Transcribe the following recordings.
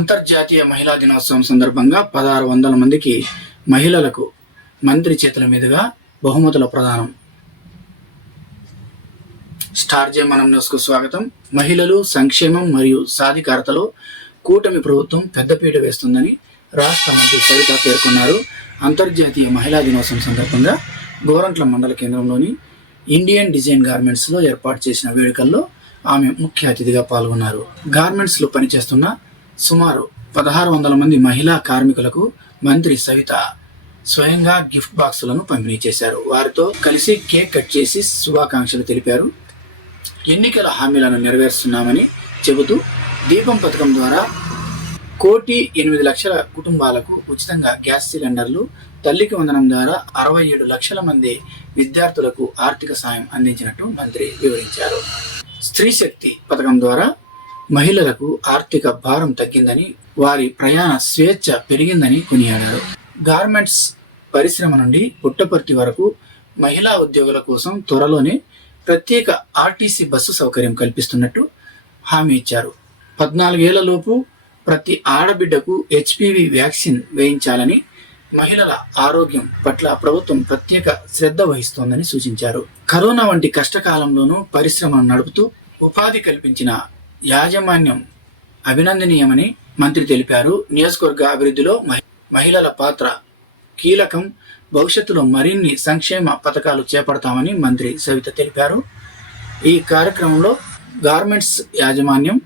అంతర్జాతీయ మహిళా దినోత్సవం సందర్భంగా 1600 మందికి మహిళలకు మంత్రి చేతుల మీదుగా బహుమతుల ప్రదానం. స్టార్ జే మనం న్యూస్కు స్వాగతం. మహిళలు సంక్షేమం మరియు సాధికారతలో కూటమి ప్రభుత్వం పెద్దపీట వేస్తుందని రాష్ట్ర మంత్రి సవిత పేర్కొన్నారు. అంతర్జాతీయ మహిళా దినోత్సవం సందర్భంగా గోరంట్ల మండల కేంద్రంలోని ఇండియన్ డిజైన్ గార్మెంట్స్లో ఏర్పాటు చేసిన వేడుకల్లో ఆమె ముఖ్య అతిథిగా పాల్గొన్నారు. గార్మెంట్స్లో పనిచేస్తున్న సుమారు 1600 మంది మహిళా కార్మికులకు మంత్రి సవిత స్వయంగా గిఫ్ట్ బాక్సులను పంపిణీ చేశారు. వారితో కలిసి కేక్ కట్ చేసి శుభాకాంక్షలు తెలిపారు. ఎన్నికల హామీలను నెరవేరుస్తున్నామని చెబుతూ దీపం పథకం ద్వారా 1,08,00,000 కుటుంబాలకు ఉచితంగా గ్యాస్ సిలిండర్లు, తల్లికి వందనం ద్వారా 67 లక్షల మంది విద్యార్థులకు ఆర్థిక సాయం అందించినట్టు మంత్రి వివరించారు. స్త్రీ శక్తి పథకం ద్వారా మహిళలకు ఆర్థిక భారం తగ్గిందని, వారి ప్రయాణ స్వేచ్ఛ పెరిగిందని కొనియాడారు. గార్మెంట్స్ పరిశ్రమ నుండి పుట్టపర్తి వరకు మహిళా ఉద్యోగుల కోసం త్వరలోనే ప్రత్యేక ఆర్టీసీ బస్సు సౌకర్యం కల్పిస్తున్నట్టు హామీ ఇచ్చారు. 14 ఏళ్లలోపు ప్రతి ఆడబిడ్డకు HPV వ్యాక్సిన్ వేయించాలని, మహిళల ఆరోగ్యం పట్ల ప్రభుత్వం ప్రత్యేక శ్రద్ధ వహిస్తోందని సూచించారు. కరోనా వంటి కష్టకాలంలోనూ పరిశ్రమను నడుపుతూ ఉపాధి కల్పించిన యాజమాన్యం అభినందనీయమని మంత్రి తెలిపారు. నియోజకవర్గ అభివృద్ధిలో మహిళల పాత్ర కీలకం. భవిష్యత్తులో మరిన్ని సంక్షేమ పథకాలు చేపడతామని మంత్రి సవిత తెలిపారు. ఈ కార్యక్రమంలో గార్మెంట్స్ యాజమాన్యం,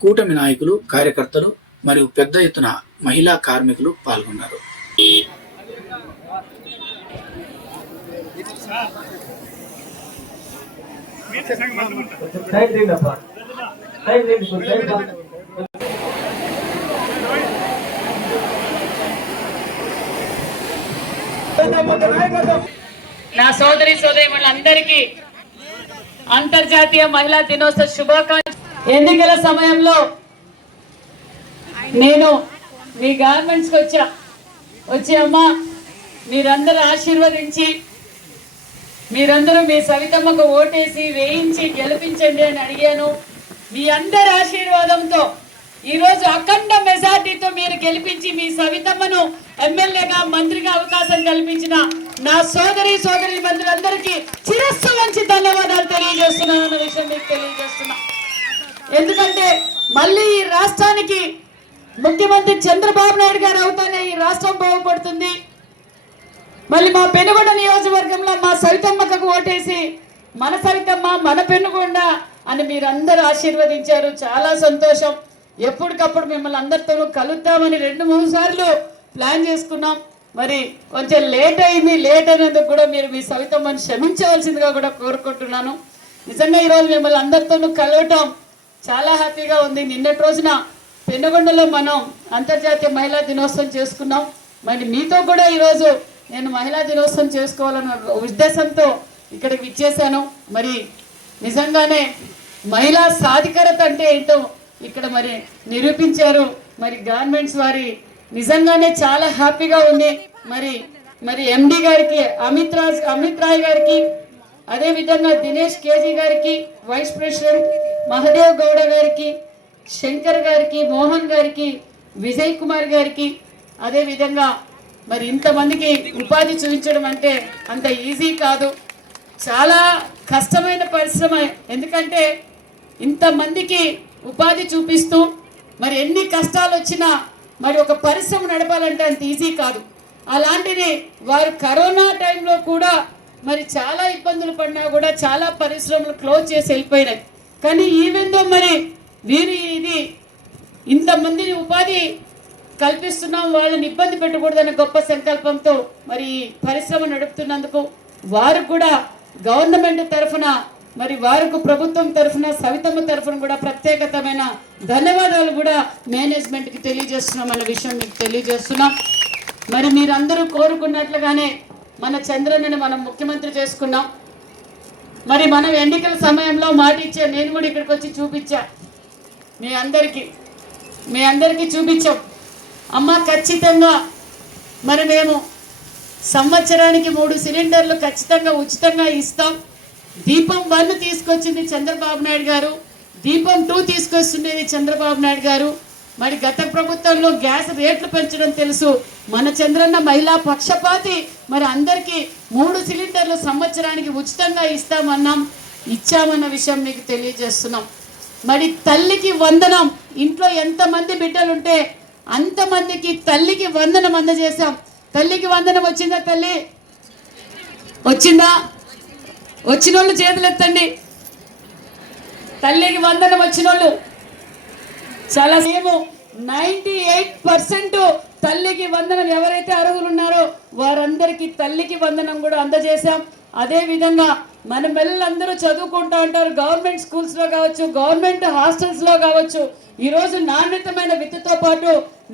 కూటమి నాయకులు, కార్యకర్తలు మరియు పెద్ద ఎత్తున మహిళా కార్మికులు పాల్గొన్నారు. నా సోదరి సోదరీమణులందరికీ అంతర్జాతీయ మహిళా దినోత్సవ శుభాకాంక్షలు. ఎన్నికల సమయంలో నేను మీ గార్మెంట్స్కి వచ్చి అమ్మా మీరందరూ ఆశీర్వదించి, మీరందరూ మీ సవితమ్మకు ఓటేసి వేయించి గెలిపించండి అని అడిగాను. మీ అందరి ఆశీర్వాదంతో ఈరోజు అఖండ మెజార్టీతో మీరు గెలిపించి మీ సవితమ్మను ఎమ్మెల్యేగా, మంత్రిగా అవకాశం కల్పించిన నా సోదరి మంత్రులందరికీ శిరస్సు వంచి ధన్యవాదాలు తెలియజేస్తున్నాను అన్న విషయం మీకు తెలియజేస్తున్నా. ఎందుకంటే మళ్ళీ ఈ రాష్ట్రానికి ముఖ్యమంత్రి చంద్రబాబు నాయుడు గారు అవుతానే ఈ రాష్ట్రం బాగుపడుతుంది. మళ్ళీ మా పెనుగొండ నియోజకవర్గంలో మా సవితమ్మకు ఓటేసి మన సవితమ్మ మన పెనుగొండ అని మీరందరూ ఆశీర్వదించారు. చాలా సంతోషం. ఎప్పటికప్పుడు మిమ్మల్ని అందరితోనూ కలుద్దామని 2-3 సార్లు ప్లాన్ చేసుకున్నాం. మరి కొంచెం లేట్ అయింది. లేట్ అయినందుకు కూడా మీరు మీ సవితమ్మని క్షమించవలసిందిగా కూడా కోరుకుంటున్నాను. నిజంగా ఈరోజు మిమ్మల్ని అందరితోనూ కలవటం చాలా హ్యాపీగా ఉంది. నిన్నటి రోజున పెనుగొండలో మనం అంతర్జాతీయ మహిళా దినోత్సవం చేసుకున్నాం. మరి మీతో కూడా ఈరోజు నేను మహిళా దినోత్సవం చేసుకోవాలన్న ఉద్దేశంతో ఇక్కడికి ఇచ్చేసాను. మరి నిజంగానే మహిళా సాధికారత అంటే ఏంటో ఇక్కడ మరి నిరూపించారు. మరి గవర్నమెంట్స్ వారి నిజంగానే చాలా హ్యాపీగా ఉంది. మరి MD గారికి, అమిత్ రాయ్ గారికి, అదేవిధంగా దినేష్ KG గారికి, వైస్ ప్రెసిడెంట్ మహదేవ్ గౌడ గారికి, శంకర్ గారికి, మోహన్ గారికి, విజయ్ కుమార్ గారికి, అదేవిధంగా మరి ఇంతమందికి ఉపాధి చూపించడం అంటే అంత ఈజీ కాదు. చాలా కష్టమైన పరిశ్రమ. ఎందుకంటే ఇంతమందికి ఉపాధి చూపిస్తూ మరి ఎన్ని కష్టాలు వచ్చినా మరి ఒక పరిశ్రమ నడపాలంటే అంత ఈజీ కాదు. అలాంటిది వారు కరోనా టైంలో కూడా మరి చాలా ఇబ్బందులు పడినా కూడా చాలా పరిశ్రమలు క్లోజ్ చేసి వెళ్ళిపోయినాయి. కానీ ఈవెందో మరి వీరు ఇది ఇంతమందిని ఉపాధి కల్పిస్తున్నాం, వాళ్ళని ఇబ్బంది పెట్టకూడదనే గొప్ప సంకల్పంతో మరి పరిశ్రమ నడుపుతున్నందుకు వారు కూడా గవర్నమెంట్ తరఫున, మరి వారికి ప్రభుత్వం తరఫున, సవితమ్మ తరఫున కూడా ప్రత్యేకతమైన ధన్యవాదాలు కూడా మేనేజ్మెంట్కి తెలియజేస్తున్నాం అనే విషయం మీకు తెలియజేస్తున్నాం. మరి మీరందరూ కోరుకున్నట్లుగానే మన చంద్రన్నని మనం ముఖ్యమంత్రి చేసుకున్నాం. మరి మనం ఎన్నికల సమయంలో మాట ఇచ్చా, నేను కూడా ఇక్కడికి వచ్చి చూపించా, మీ అందరికీ చూపించాం. అమ్మ ఖచ్చితంగా మరి మేము సంవత్సరానికి 3 సిలిండర్లు ఖచ్చితంగా ఉచితంగా ఇస్తాం. దీపం 1 తీసుకొచ్చింది చంద్రబాబు నాయుడు గారు, దీపం 2 తీసుకొస్తుండేది చంద్రబాబు నాయుడు గారు. మరి గత ప్రభుత్వంలో గ్యాస్ రేట్లు పెంచడం తెలుసు. మన చంద్రన్న మహిళా పక్షపాతి. మరి అందరికీ 3 సిలిండర్లు సంవత్సరానికి ఉచితంగా ఇచ్చామన్న విషయం మీకు తెలియజేస్తున్నాం. మరి తల్లికి వందనం. ఇంట్లో ఎంతమంది బిడ్డలుంటే అంతమందికి తల్లికి వందనం అందజేశాం. తల్లికి వందనం వచ్చిందా? తల్లి వచ్చిందా? వచ్చినోళ్ళు చేతులు ఎత్తండి. తల్లికి వందనం వచ్చినోళ్ళు చాలా సేము. 98% తల్లికి వందనం ఎవరైతే అర్హులు ఉన్నారో వారందరికీ తల్లికి వందనం కూడా అందజేశాం. అదే విధంగా మన పిల్లలందరూ చదువుకుంటూ ఉంటారు. గవర్నమెంట్ స్కూల్స్లో కావచ్చు, గవర్నమెంట్ హాస్టల్స్లో కావచ్చు. ఈరోజు నాణ్యతమైన విద్యతో పాటు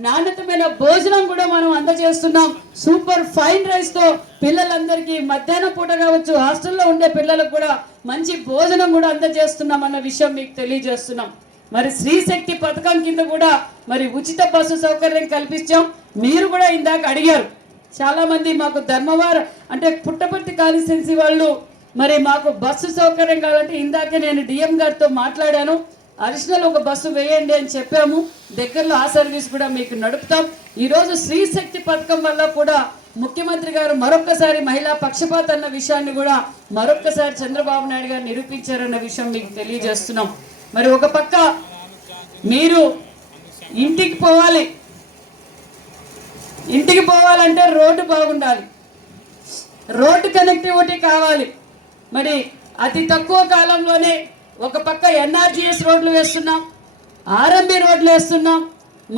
నాణ్యతమైన భోజనం కూడా మనం అందజేస్తున్నాం. సూపర్ ఫైన్ రైస్తో పిల్లలందరికీ మధ్యాహ్నం పూట కావచ్చు, హాస్టల్లో ఉండే పిల్లలకు కూడా మంచి భోజనం కూడా అందజేస్తున్నాం అన్న విషయం మీకు తెలియజేస్తున్నాం. మరి స్త్రీశక్తి పథకం కింద కూడా మరి ఉచిత బస్సు సౌకర్యం కల్పించాం. మీరు కూడా ఇందాక అడిగారు చాలా మంది, మాకు ధర్మవరం అంటే పుట్టపర్తి కాన్స్టిట్యున్సీ వాళ్ళు మరి మాకు బస్సు సౌకర్యం కావాలంటే ఇందాకే నేను డిఎం గారితో మాట్లాడాను. అడిషనల్ ఒక బస్సు వేయండి అని చెప్పాము. దగ్గరలో ఆ సర్వీస్ కూడా మీకు నడుపుతాం. ఈరోజు స్త్రీశక్తి పథకం వల్ల కూడా ముఖ్యమంత్రి గారు మరొక్కసారి మహిళా పక్షపాత అన్న విషయాన్ని కూడా మరొక్కసారి చంద్రబాబు నాయుడు గారు నిరూపించారన్న విషయం మీకు తెలియజేస్తున్నాం. మరి ఒక పక్క మీరు ఇంటికి పోవాలంటే రోడ్డు బాగుండాలి, రోడ్డు కనెక్టివిటీ కావాలి. మరి అతి తక్కువ కాలంలోనే ఒక పక్క ఎన్ఆర్జీఎస్ రోడ్లు వేస్తున్నాం, ఆర్ఎంబి రోడ్లు వేస్తున్నాం.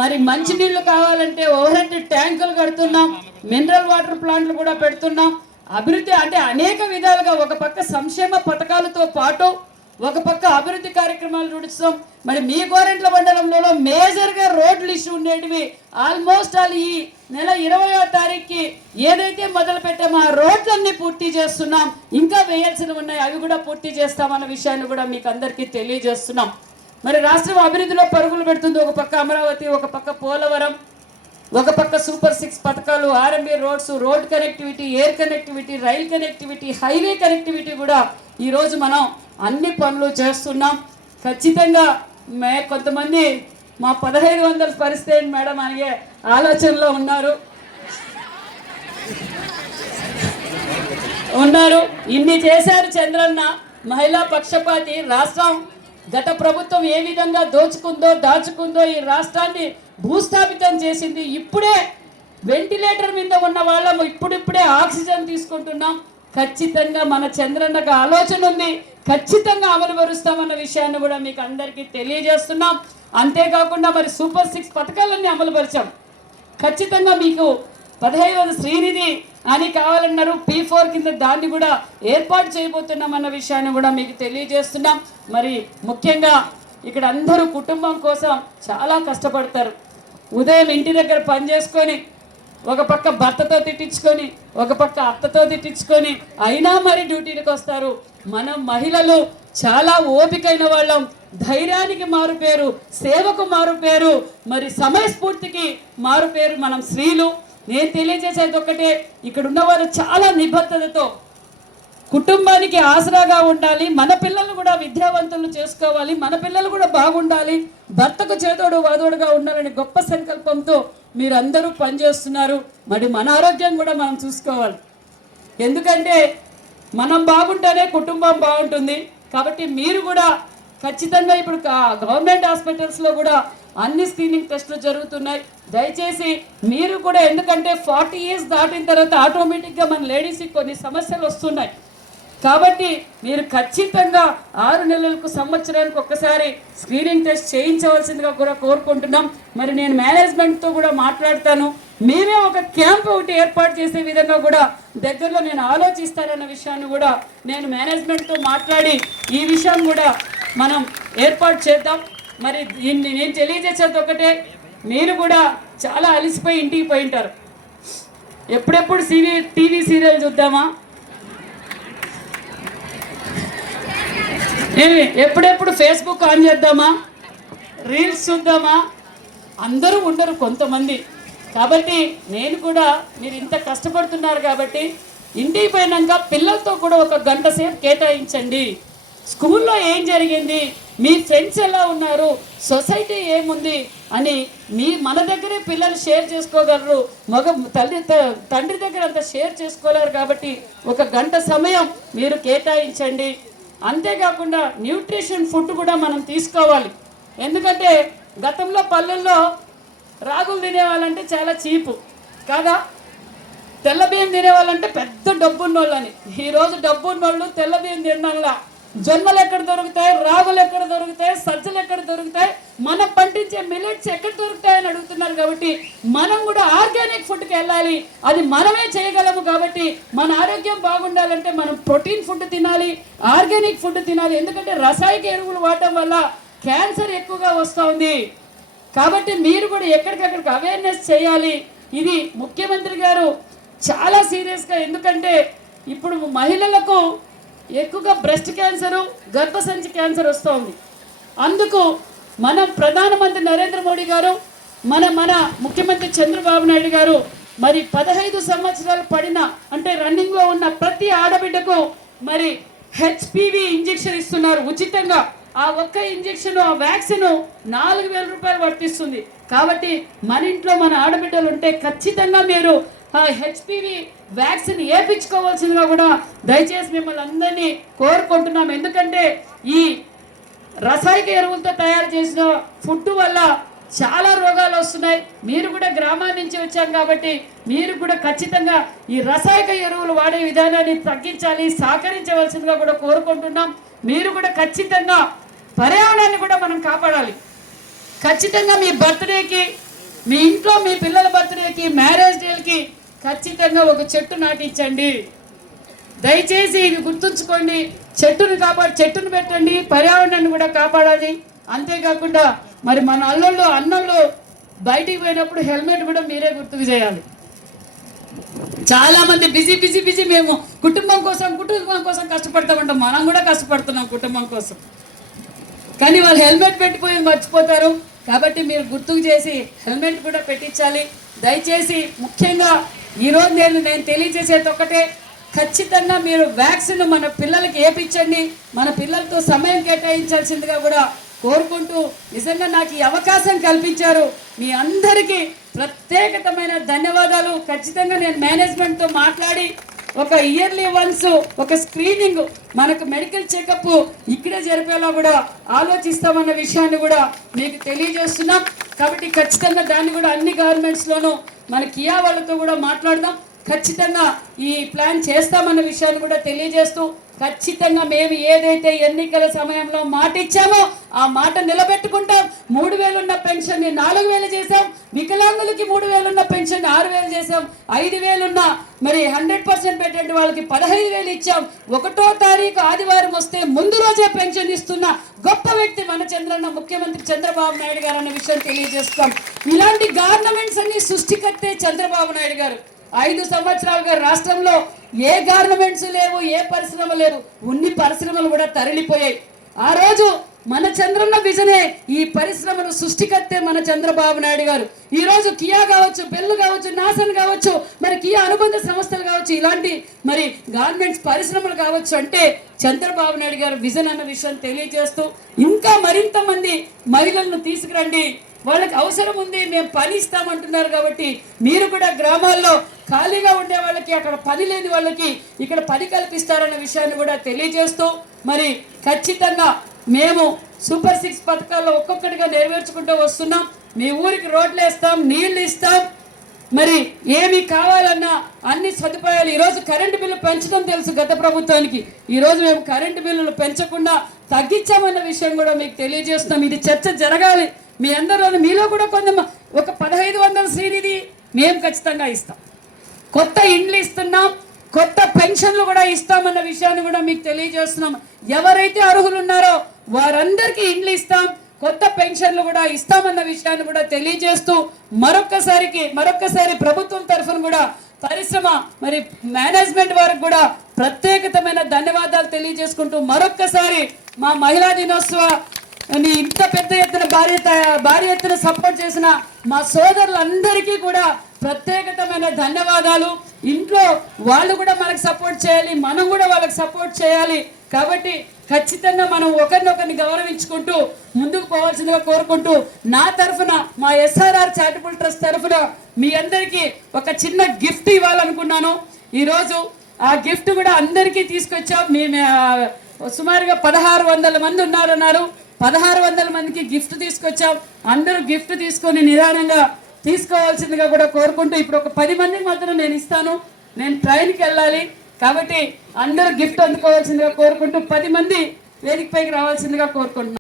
మరి మంచినీళ్ళు కావాలంటే ఓవర్ హెడ్ ట్యాంకులు కడుతున్నాం, మినరల్ వాటర్ ప్లాంట్లు కూడా పెడుతున్నాం. అభివృద్ధి అంటే అనేక విధాలుగా ఒక పక్క సంక్షేమ పథకాలతో పాటు ఒక పక్క అభివృద్ధి కార్యక్రమాలు నడుస్తాం. మరి మీ గోరెంట్ల మండలంలో మేజర్గా రోడ్లు ఇష్యూ ఉండేటివి ఆల్మోస్ట్ ఈ నెల 20వ తారీఖుకి ఏదైతే మొదలు పెట్టామో ఆ రోడ్లన్నీ పూర్తి చేస్తున్నాం. ఇంకా వేయాల్సినవి ఉన్నాయి, అవి కూడా పూర్తి చేస్తామన్న విషయాన్ని కూడా మీకు అందరికీ తెలియజేస్తున్నాం. మరి రాష్ట్రం అభివృద్ధిలో పరుగులు పెడుతుంది. ఒక పక్క అమరావతి, ఒక పక్క పోలవరం, ఒక పక్క సూపర్ 6 పథకాలు, RMB roads, road connectivity, air connectivity, rail connectivity, highway connectivity కూడా ఈరోజు మనం అన్ని పనులు చేస్తున్నాం. ఖచ్చితంగా కొంతమంది మా 1500 పరిస్థితి ఏంటి మేడం అనే ఆలోచనలో ఉన్నారు. ఇన్ని చేశారు చంద్రన్న మహిళా పక్షపాతి. రాష్ట్రం గత ప్రభుత్వం ఏ విధంగా దాచుకుందో ఈ రాష్ట్రాన్ని భూస్థాపితం చేసింది. ఇప్పుడే వెంటిలేటర్ మీద ఉన్న వాళ్ళము ఇప్పుడిప్పుడే ఆక్సిజన్ తీసుకుంటున్నాం. ఖచ్చితంగా మన చంద్రన్నకు ఆలోచన ఉంది, ఖచ్చితంగా అమలు పరుస్తామన్న విషయాన్ని కూడా మీకు అందరికీ తెలియజేస్తున్నాం. అంతేకాకుండా మరి సూపర్ 6 పథకాలన్నీ అమలు పరిచాం. ఖచ్చితంగా మీకు 15వ శ్రీనిధి అని కావాలన్నారు, P4 కింద దాన్ని కూడా ఏర్పాటు చేయబోతున్నాం అన్న విషయాన్ని కూడా మీకు తెలియజేస్తున్నాం. మరి ముఖ్యంగా ఇక్కడ అందరూ కుటుంబం కోసం చాలా కష్టపడతారు. ఉదయం ఇంటి దగ్గర పని చేసుకొని ఒక పక్క భర్తతో తిట్టించుకొని ఒక పక్క అత్తతో తిట్టించుకొని అయినా మరి డ్యూటీలకు వస్తారు. మనం మహిళలు చాలా ఓపికైన వాళ్ళం, ధైర్యానికి మారు పేరు, సేవకు మారు పేరు, మరి సమయస్ఫూర్తికి మారు పేరు మనం స్త్రీలు. నేను తెలియజేసేది ఒకటే, ఇక్కడ ఉన్నవారు చాలా నిబద్ధతతో కుటుంబానికి ఆసరాగా ఉండాలి, మన పిల్లలు కూడా విద్యావంతులు చేసుకోవాలి, మన పిల్లలు కూడా బాగుండాలి, భర్తకు చేదోడు వాదోడుగా ఉండాలని గొప్ప సంకల్పంతో మీరందరూ పనిచేస్తున్నారు. మరి మన ఆరోగ్యం కూడా మనం చూసుకోవాలి. ఎందుకంటే మనం బాగుంటేనే కుటుంబం బాగుంటుంది. కాబట్టి మీరు కూడా ఖచ్చితంగా ఇప్పుడు గవర్నమెంట్ హాస్పిటల్స్లో కూడా అన్ని స్క్రీనింగ్ టెస్టులు జరుగుతున్నాయి. దయచేసి మీరు కూడా, ఎందుకంటే 40 years దాటిన తర్వాత ఆటోమేటిక్గా మన లేడీస్కి కొన్ని సమస్యలు వస్తున్నాయి. కాబట్టి మీరు ఖచ్చితంగా 6 నెలలకు సంవత్సరానికి ఒక్కసారి స్క్రీనింగ్ టెస్ట్ చేయించవలసిందిగా కూడా కోరుకుంటున్నాం. మరి నేను మేనేజ్మెంట్తో కూడా మాట్లాడతాను, మేమే ఒక క్యాంప్ ఒకటి ఏర్పాటు చేసే విధంగా కూడా దగ్గరలో నేను ఆలోచిస్తానన్న విషయాన్ని కూడా నేను మేనేజ్మెంట్తో మాట్లాడి ఈ విషయం కూడా మనం ఏర్పాటు చేద్దాం. మరి నేను తెలియజేసేది ఒకటే, మీరు కూడా చాలా అలసిపోయి ఇంటికి పోయి ఉంటారు. ఎప్పుడెప్పుడు టీవీ సీరియల్ చూద్దామా, ఎప్పుడెప్పుడు ఫేస్బుక్ ఆన్ చేద్దామా, రీల్స్ చూద్దామా, అందరూ ఉండరు కొంతమంది. కాబట్టి నేను కూడా, మీరు ఇంత కష్టపడుతున్నారు కాబట్టి ఇంటికి పోయినాక పిల్లలతో కూడా 1 గంట సేపు కేటాయించండి. స్కూల్లో ఏం జరిగింది, మీ ఫ్రెండ్స్ ఎలా ఉన్నారు, సొసైటీ ఏముంది అని మన దగ్గరే పిల్లలు షేర్ చేసుకోగలరు. తండ్రి దగ్గర అంత షేర్ చేసుకోలేరు. కాబట్టి 1 గంట సమయం మీరు కేటాయించండి. అంతేకాకుండా న్యూట్రిషన్ ఫుడ్ కూడా మనం తీసుకోవాలి. ఎందుకంటే గతంలో పల్లెల్లో రాగులు తినేవాళ్ళంటే చాలా చీపు కాదా, తెల్ల బియ్యం తినేవాళ్ళంటే పెద్ద డబ్బున్నోళ్ళని. ఈరోజు డబ్బున్నోళ్ళు తెల్ల బియ్యం తినడంలా జొన్నలు ఎక్కడ దొరుకుతాయి, రాగులు ఎక్కడ దొరుకుతాయి, సజ్జలు ఎక్కడ దొరుకుతాయి, మనం పండించే మిల్లెట్స్ ఎక్కడ దొరుకుతాయని అడుగుతున్నారు. కాబట్టి మనం కూడా ఆర్గానిక్ ఫుడ్కి వెళ్ళాలి. అది మనమే చేయగలము. కాబట్టి మన ఆరోగ్యం బాగుండాలంటే మనం ప్రోటీన్ ఫుడ్ తినాలి, ఆర్గానిక్ ఫుడ్ తినాలి. ఎందుకంటే రసాయనిక ఎరువులు వాడటం వల్ల క్యాన్సర్ ఎక్కువగా వస్తుంది. కాబట్టి మీరు కూడా ఎక్కడికక్కడికి అవేర్నెస్ చేయాలి. ఇది ముఖ్యమంత్రి గారు చాలా సీరియస్గా, ఎందుకంటే ఇప్పుడు మహిళలకు ఎక్కువగా బ్రెస్ట్ క్యాన్సరు, గర్భసంచి క్యాన్సర్ వస్తుంది. అందుకు మన ప్రధానమంత్రి నరేంద్ర మోడీ గారు, మన ముఖ్యమంత్రి చంద్రబాబు నాయుడు గారు మరి 15 సంవత్సరాలు పడిన అంటే రన్నింగ్లో ఉన్న ప్రతి ఆడబిడ్డకు మరి HPV ఇంజెక్షన్ ఇస్తున్నారు ఉచితంగా. ఆ ఒక్క ఇంజెక్షన్, ఆ వ్యాక్సిన్ 4,000 రూపాయలు వర్తిస్తుంది. కాబట్టి మన ఇంట్లో మన ఆడబిడ్డలు ఉంటే ఖచ్చితంగా మీరు HPV వ్యాక్సిన్ వేయించుకోవాల్సిందిగా కూడా దయచేసి మిమ్మల్ని అందరినీ కోరుకుంటున్నాం. ఎందుకంటే ఈ రసాయనిక ఎరువులతో తయారు చేసిన ఫుడ్ వల్ల చాలా రోగాలు వస్తున్నాయి. మీరు కూడా గ్రామాల నుంచి వచ్చాం కాబట్టి మీరు కూడా ఖచ్చితంగా ఈ రసాయనిక ఎరువులు వాడే విధానాన్ని తగ్గించాలి, సహకరించవలసిందిగా కూడా కోరుకుంటున్నాం. మీరు కూడా ఖచ్చితంగా పర్యావరణాన్ని కూడా మనం కాపాడాలి. ఖచ్చితంగా మీ బర్త్డేకి, మీ ఇంట్లో మీ పిల్లల బర్త్డేకి, మ్యారేజ్ డేలకి ఖచ్చితంగా ఒక చెట్టు నాటించండి. దయచేసి ఇది గుర్తుంచుకోండి. చెట్టును పెట్టండి, పర్యావరణాన్ని కూడా కాపాడాలి. అంతేకాకుండా మరి మన అన్నళ్ళు బయటికి పోయినప్పుడు హెల్మెట్ కూడా మీరే గుర్తుకు చేయాలి. చాలా మంది బిజీ మేము కుటుంబం కోసం కష్టపడతామంటాం. మనం కూడా కష్టపడుతున్నాం కుటుంబం కోసం, కానీ వాళ్ళు హెల్మెట్ పెట్టిపోయి మర్చిపోతారు. కాబట్టి మీరు గుర్తుకు చేసి హెల్మెట్ కూడా పెట్టించాలి. దయచేసి ముఖ్యంగా ఈరోజు నేను తెలియజేసేది ఒకటే, ఖచ్చితంగా మీరు వ్యాక్సిన్ మన పిల్లలకి వేయించండి. మన పిల్లలతో సమయం కేటాయించాల్సిందిగా కూడా కోరుకుంటూ, నిజంగా నాకు ఈ అవకాశం కల్పించారు. మీ అందరికీ ప్రత్యేకమైన ధన్యవాదాలు. ఖచ్చితంగా నేను మేనేజ్మెంట్తో మాట్లాడి ఒక ఇయర్లీ వన్స్ ఒక స్క్రీనింగ్, మనకు మెడికల్ చెకప్ ఇక్కడే జరిపేలా కూడా ఆలోచిస్తామన్న విషయాన్ని కూడా మీకు తెలియజేస్తున్నాం. కాబట్టి ఖచ్చితంగా దాన్ని కూడా అన్ని గవర్నమెంట్స్లోనూ మన కియా వాళ్ళతో కూడా మాట్లాడదాం. ఖచ్చితంగా ఈ ప్లాన్ చేస్తామన్న విషయాన్ని కూడా తెలియజేస్తూ, ఖచ్చితంగా మేము ఏదైతే ఎన్నికల సమయంలో మాట ఇచ్చామో ఆ మాట నిలబెట్టుకుంటాం. 3,000 ఉన్న పెన్షన్ 4,000 చేసాం, వికలాంగులకి 3,000 ఉన్న పెన్షన్ 6,000 చేసాం, 5,000 ఉన్న మరి 100% పెట్టే వాళ్ళకి 15,000 ఇచ్చాం. 1వ తారీఖు ఆదివారం వస్తే ముందు రోజే పెన్షన్ ఇస్తున్న గొప్ప వ్యక్తి మన ముఖ్యమంత్రి చంద్రబాబు నాయుడు గారు అన్న విషయం తెలియజేస్తాం. ఇలాంటి గవర్నమెంట్స్ అన్ని సృష్టికర్తే చంద్రబాబు నాయుడు గారు. 5 సంవత్సరాలుగా రాష్ట్రంలో ఏ గవర్నమెంట్స్ లేవు, ఏ పరిశ్రమ లేవు. ఉన్ని పరిశ్రమలు కూడా తరలిపోయాయి. ఆ రోజు మన చంద్రన్న విజనే ఈ పరిశ్రమను సృష్టికర్తే మన చంద్రబాబు నాయుడు గారు. ఈ రోజు కియా కావచ్చు, బెల్లు కావచ్చు, నాసన్ కావచ్చు, మరి కియా అనుబంధ సంస్థలు కావచ్చు, ఇలాంటి మరి గవర్నమెంట్స్ పరిశ్రమలు కావచ్చు అంటే చంద్రబాబు నాయుడు గారు విజన్ అన్న విషయం తెలియజేస్తూ, ఇంకా మరింత మంది మహిళలను తీసుకురండి, వాళ్ళకి అవసరం ఉంది, మేము పని ఇస్తామంటున్నారు. కాబట్టి మీరు కూడా గ్రామాల్లో ఖాళీగా ఉండే వాళ్ళకి, అక్కడ పని లేని వాళ్ళకి ఇక్కడ పని కల్పిస్తారన్న విషయాన్ని కూడా తెలియజేస్తూ, మరి ఖచ్చితంగా మేము సూపర్ 6 పథకాల్లో ఒక్కొక్కటిగా నెరవేర్చుకుంటూ వస్తున్నాం. మీ ఊరికి రోడ్లు వేస్తాం, నీళ్లు ఇస్తాం, మరి ఏమి కావాలన్నా అన్ని సదుపాయాలు. ఈరోజు కరెంటు బిల్లు పెంచడం తెలుసు గత ప్రభుత్వానికి, ఈరోజు మేము కరెంటు బిల్లులు పెంచకుండా తగ్గించామన్న విషయం కూడా మీకు తెలియజేస్తున్నాం. ఇది చర్చ జరగాలి మీ అందరూ. మీలో కూడా ఒక 1,500 శ్రీనిధి మేము ఖచ్చితంగా ఇస్తాం. కొత్త ఇండ్లు ఇస్తున్నాం, కొత్త పెన్షన్లు కూడా ఇస్తామన్న విషయాన్ని కూడా మీకు తెలియజేస్తున్నాం. ఎవరైతే అర్హులు ఉన్నారో వారందరికీ ఇండ్లు ఇస్తాం, కొత్త పెన్షన్లు కూడా ఇస్తామన్న విషయాన్ని కూడా తెలియజేస్తూ, మరొక్కసారి ప్రభుత్వం తరఫున కూడా పరిశ్రమ మరి మేనేజ్మెంట్ వారికి కూడా ప్రత్యేకమైన ధన్యవాదాలు తెలియజేసుకుంటూ, మరొక్కసారి మా మహిళా దినోత్సవ ఇంత పెద్ద ఎత్తున భారీ ఎత్తున సపోర్ట్ చేసిన మా సోదరులందరికీ కూడా ప్రత్యేకమైన ధన్యవాదాలు. ఇంట్లో వాళ్ళు కూడా మనకు సపోర్ట్ చేయాలి, మనం కూడా వాళ్ళకి సపోర్ట్ చేయాలి. కాబట్టి ఖచ్చితంగా మనం ఒకరినొకరిని గౌరవించుకుంటూ ముందుకు పోవాల్సిందిగా కోరుకుంటూ నా తరఫున మా ఎస్ఆర్ఆర్ చారిటబుల్ ట్రస్ట్ తరఫున మీ అందరికీ ఒక చిన్న గిఫ్ట్ ఇవ్వాలనుకున్నాను. ఈరోజు ఆ గిఫ్ట్ కూడా అందరికీ తీసుకొచ్చాం. మేము సుమారుగా 1600 మంది ఉన్నారన్నారు. 1600 మందికి గిఫ్ట్ తీసుకొచ్చాం. అందరూ గిఫ్ట్ తీసుకొని నిదానంగా తీసుకోవాల్సిందిగా కూడా కోరుకుంటూ ఇప్పుడు ఒక 10 మందికి మాత్రం నేను ఇస్తాను. నేను ట్రైన్కి వెళ్ళాలి కాబట్టి అందరూ గిఫ్ట్ అందుకోవాల్సిందిగా కోరుకుంటూ 10 మంది వేదికపైకి రావాల్సిందిగా కోరుకుంటున్నాను.